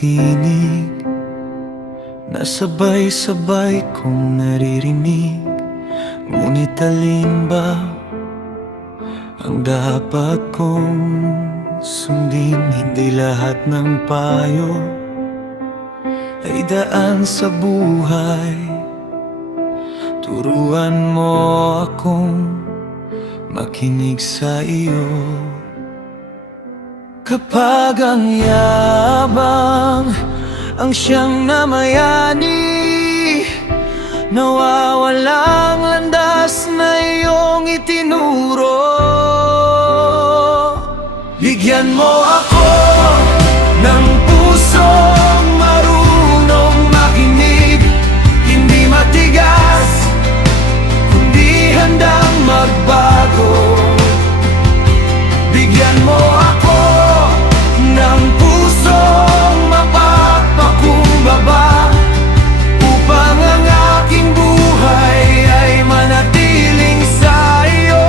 tinig na sabay-sabay kong naririnig. Ngunit alin ba ang dapat kong sundin? Hindi lahat ng payo ay daan sa buhay. Turuan mo akong makinig sa iyo. Kapag ang yabang ang siyang namayani, nawawalang landas na iyong itinuro. Bigyan mo ako ng pusong marunong makinig, hindi matigas, kundi handang magbago. Bigyan mo ako ng pusong mapagpakumbaba, upang ang aking buhay ay manatiling sa iyo.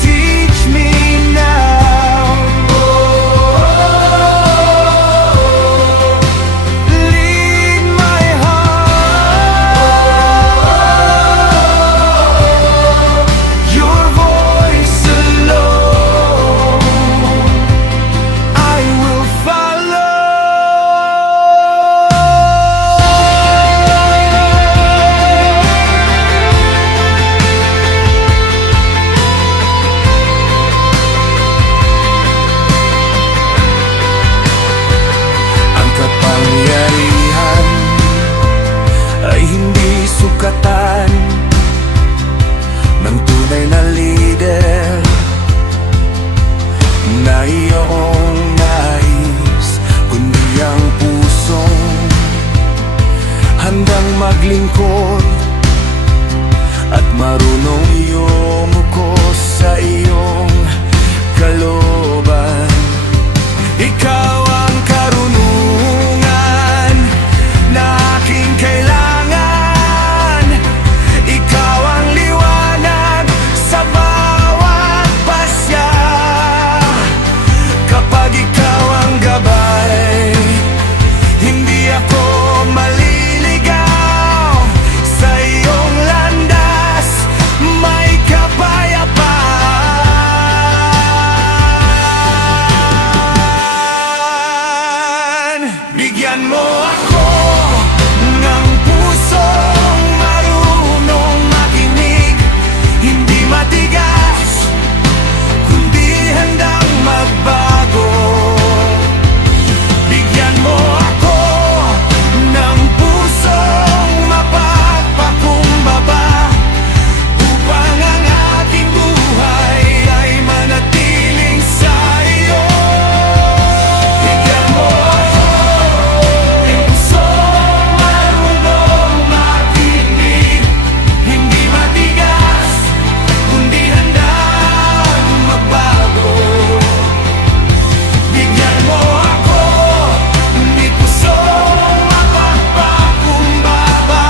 Teach me now. Lead my heart. Your voice alone I will Ang kapangyarihan ay hindi sukatan ng tunay na leader na iyong nais, kundi ang pusong handang maglingkod at marunong yumuko sa iyong kalooban. Ikaw ang karunungan na aking kailangan. Ikaw ang liwanag sa bawat pasya. Kapag ikaw ang gabay, hindi ako maliligaw. Sa iyong landas may kapayapaan. Bigyan mo ako ng pusong marunong makinig, hindi matigas, kundi handang magbago. Bigyan mo ako ng pusong mapagpakumbaba, upang ang aking buhay ay manatiling sa iyo. Bigyan mo ako ng pusong marunong makinig, hindi matigas, kundi handang magbago. Bigyan mo ako ng pusong mapagpakumbaba,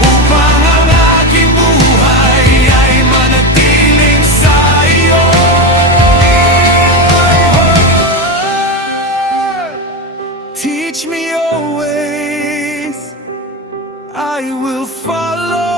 upang ang aking buhay ay manatiling sa iyo. Teach me your ways, I will follow.